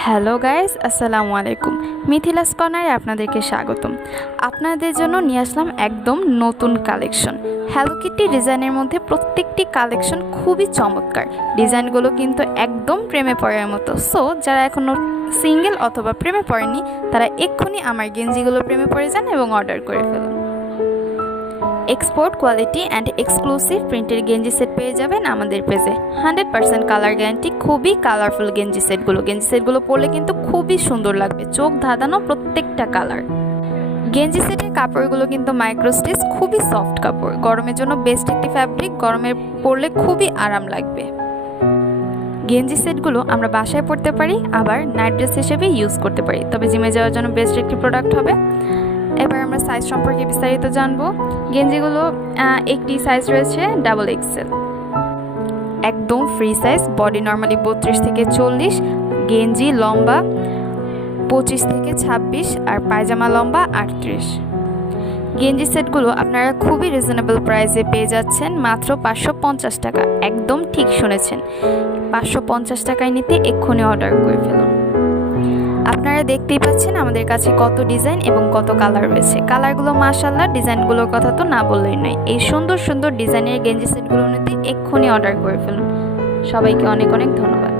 Hello guys, আসসালামু আলাইকুম। মিথিলাস কর্নারে আপনাদেরকে স্বাগতম। আপনাদের জন্য নিয়ে আসলাম একদম নতুন কালেকশন। হ্যালো কিটি ডিজাইনের মধ্যে প্রত্যেকটি কালেকশন খুবই চমৎকার। ডিজাইনগুলো কিন্তু একদম প্রেমে পড়ার মতো। সো যারা এখনও সিঙ্গেল অথবা প্রেমে পড়েনি তারা এক্ষুনি আমার গেঞ্জিগুলো প্রেমে পড়ে যান এবং অর্ডার করে ফেলুন। এক্সপোর্ট কোয়ালিটি অ্যান্ড এক্সক্লুসিভ প্রিন্টের গেঞ্জি সেট পেয়ে যাবেন আমাদের পেজে। 100% কালার গ্যারান্টি। খুবই কালারফুল গেঞ্জি সেটগুলো পরলে কিন্তু খুবই সুন্দর লাগবে, চোখ ধাঁধানো প্রত্যেকটা কালার। গেঞ্জি সেটের কাপড়গুলো কিন্তু মাইক্রোস্টিচ, খুবই সফট কাপড়, গরমের জন্য বেস্ট একটি ফ্যাব্রিক, গরমে পরলে খুবই আরাম লাগবে। গেঞ্জি সেটগুলো আমরা বাসায় পরতে পারি, আবার নাইট ড্রেস হিসেবে ইউজ করতে পারি, তবে জিমে যাওয়ার জন্য বেস্ট একটি প্রোডাক্ট হবে। এবার আমরা সাইজ সম্পর্কে বিস্তারিত জানবো। গেঞ্জিগুলো একটি সাইজ রয়েছে ডাবল এক্সেল, একদম ফ্রি সাইজ। বডি নর্মালি 32 থেকে 40, গেঞ্জি লম্বা 25 থেকে 26 আর পায়জামা লম্বা 38। গেঞ্জি সেটগুলো আপনারা খুবই রিজনেবল প্রাইসে পেয়ে যাচ্ছেন, মাত্র 550 টাকা। একদম ঠিক শুনেছেন, 550 টাকায় নিতে এক্ষুনি অর্ডার করে ফেলুন। আপনারা দেখতেই পাচ্ছেন আমাদের কাছে কত ডিজাইন এবং কত কালার রয়েছে। কালারগুলো মাশাআল্লাহ, ডিজাইনগুলোর কথা তো না বললেই নয়। এই সুন্দর সুন্দর ডিজাইনের গেঞ্জি সেটগুলো নিতে এক্ষুনি অর্ডার করে ফেলুন। সবাইকে অনেক অনেক ধন্যবাদ।